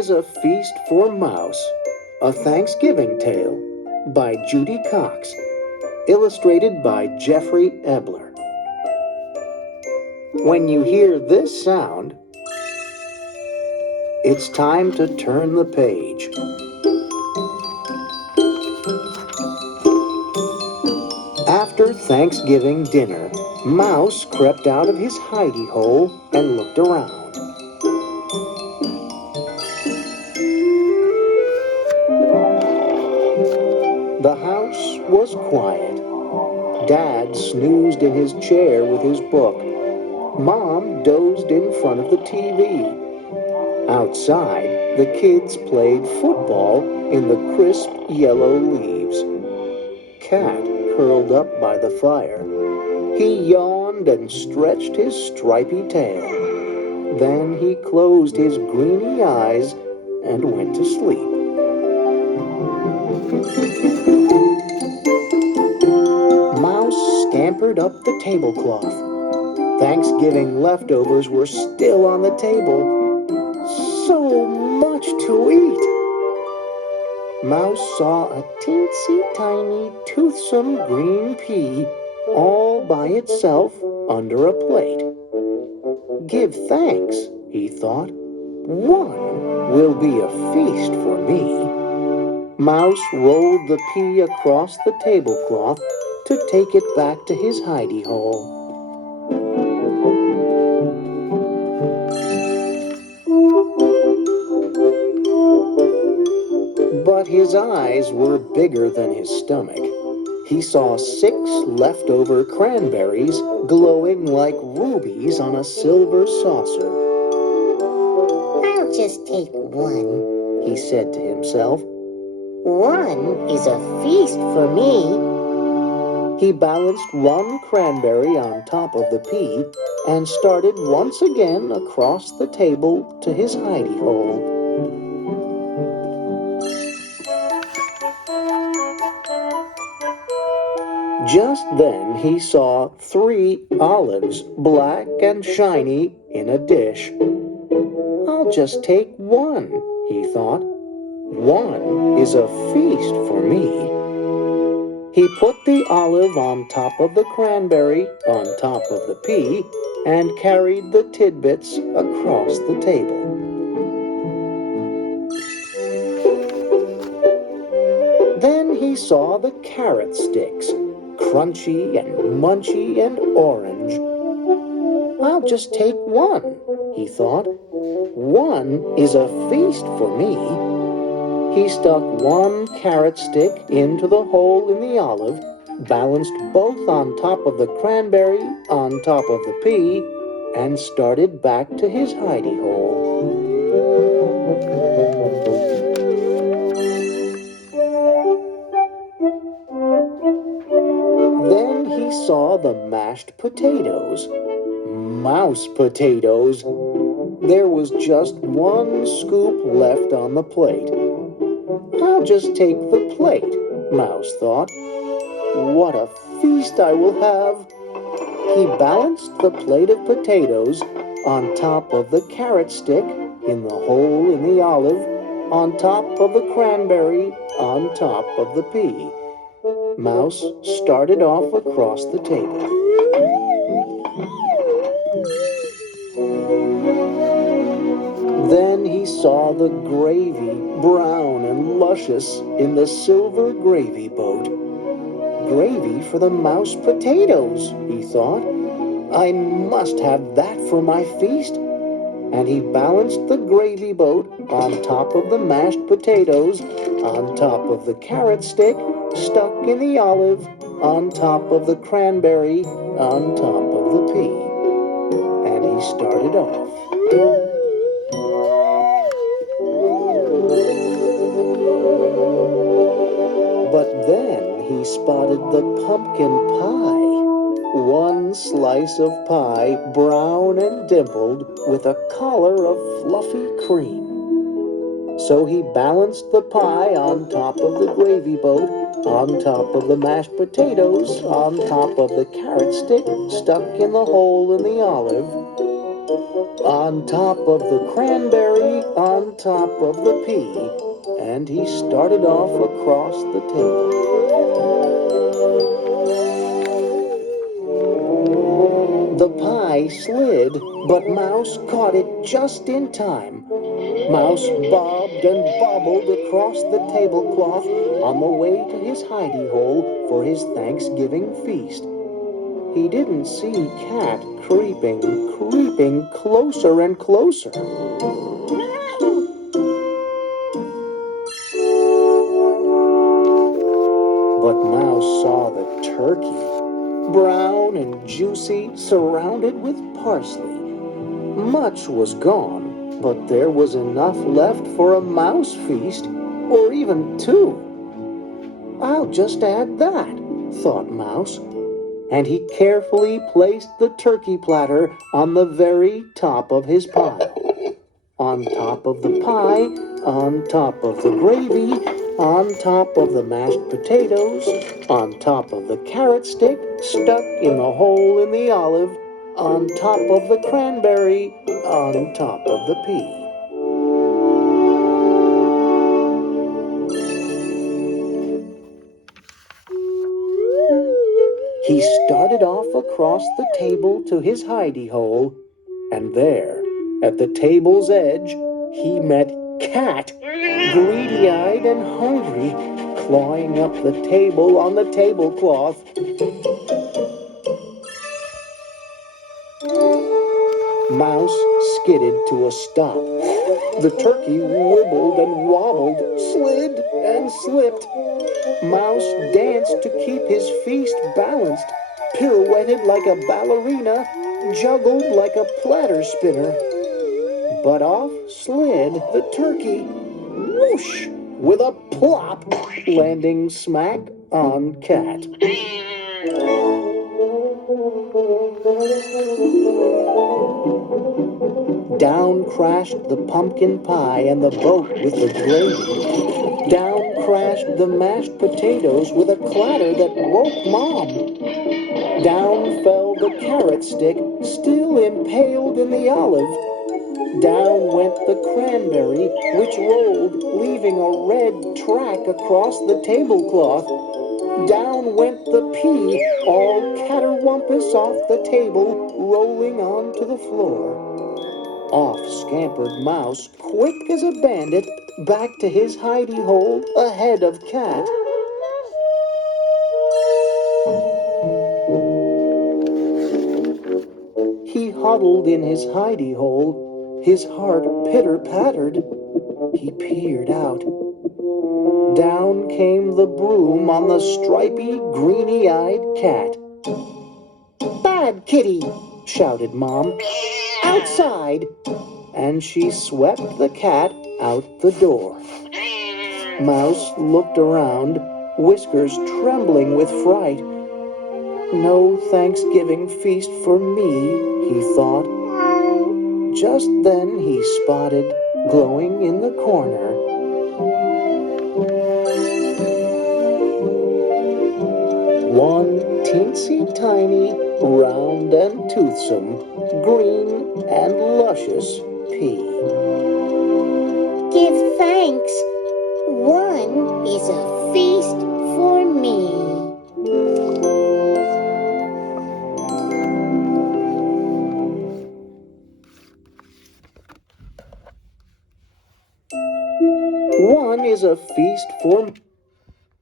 is a Feast for Mouse, a Thanksgiving Tale by Judy Cox, illustrated by Jeffrey Ebler. When you hear this sound, it's time to turn the page. After Thanksgiving dinner, Mouse crept out of his hidey hole and looked around. The house was quiet. Dad snoozed in his chair with his book. Mom dozed in front of the TV. Outside, the kids played football in the crisp yellow leaves. Cat curled up by the fire. He yawned and stretched his stripy tail. Then he closed his greeny eyes and went to sleep. Mouse scampered up the tablecloth. Thanksgiving leftovers were still on the table. So much to eat! Mouse saw a teensy-tiny, toothsome green pea all by itself under a plate. Give thanks, he thought. One will be a feast for me. Mouse rolled the pea across the tablecloth to take it back to his hidey hole. But his eyes were bigger than his stomach. He saw 6 leftover cranberries glowing like rubies on a silver saucer. I'll just take one, he said to himself. One is a feast for me. He balanced one cranberry on top of the pea and started once again across the table to his hidey hole. Just then he saw 3 olives, black and shiny, in a dish. I'll just take one, he thought. One is a feast for me. He put the olive on top of the cranberry, on top of the pea, and carried the tidbits across the table. Then he saw the carrot sticks, crunchy and munchy and orange. I'll just take one, he thought. One is a feast for me. He stuck one carrot stick into the hole in the olive, balanced both on top of the cranberry, on top of the pea, and started back to his hidey hole. Then he saw the mashed potatoes. Mouse potatoes. There was just one scoop left on the plate. I'll just take the plate, Mouse thought. What a feast I will have! He balanced the plate of potatoes on top of the carrot stick, in the hole in the olive, on top of the cranberry, on top of the pea. Mouse started off across the table. Then he saw the gravy, brown and luscious, in the silver gravy boat. Gravy for the mouse potatoes, he thought. I must have that for my feast. And he balanced the gravy boat on top of the mashed potatoes, on top of the carrot stick, stuck in the olive, on top of the cranberry, on top of the pea. And he started off. But then he spotted the pumpkin pie. One slice of pie, brown and dimpled, with a collar of fluffy cream. So he balanced the pie on top of the gravy boat, on top of the mashed potatoes, on top of the carrot stick stuck in the hole in the olive, On top of the cranberry, on top of the pea, and he started off across the table. The pie slid, but Mouse caught it just in time. Mouse bobbed and bobbled across the tablecloth on the way to his hidey hole for his Thanksgiving feast. He didn't see Cat creeping closer and closer. But Mouse saw the turkey, brown and juicy, surrounded with parsley. Much was gone, but there was enough left for a mouse feast, or even two. I'll just add that, thought Mouse, and he carefully placed the turkey platter on the very top of his pile. On top of the pie, on top of the gravy, on top of the mashed potatoes, on top of the carrot stick stuck in the hole in the olive, on top of the cranberry, on top of the pea. He started off across the table to his hidey hole, and there, at the table's edge, he met Cat, greedy-eyed and hungry, clawing up the table on the tablecloth. Mouse skidded to a stop. The turkey wibbled and wobbled, slid and slipped. Mouse danced to keep his feast balanced, pirouetted like a ballerina, juggled like a platter spinner. But off slid the turkey, whoosh, with a plop, landing smack on Cat. Down crashed the pumpkin pie and the boat with the gravy. Down crashed the mashed potatoes with a clatter that woke Mom. Down fell the carrot stick, still impaled in the olive. Down went the cranberry, which rolled, leaving a red track across the tablecloth. Down went the pea, all catterwampus off the table, rolling onto the floor. Off scampered Mouse, quick as a bandit, back to his hidey hole ahead of Cat. He huddled in his hidey hole, his heart pitter-pattered. He peered out. Down came the broom on the stripy, greeny-eyed Cat. "Bad kitty!" shouted Mom. "Outside!" And she swept the cat out the door. Mouse looked around, whiskers trembling with fright. No Thanksgiving feast for me, he thought. Just then he spotted, glowing in the corner, one teensy-tiny, round and toothsome, green and luscious pea. Give thanks. One is a feast for me. One is a feast for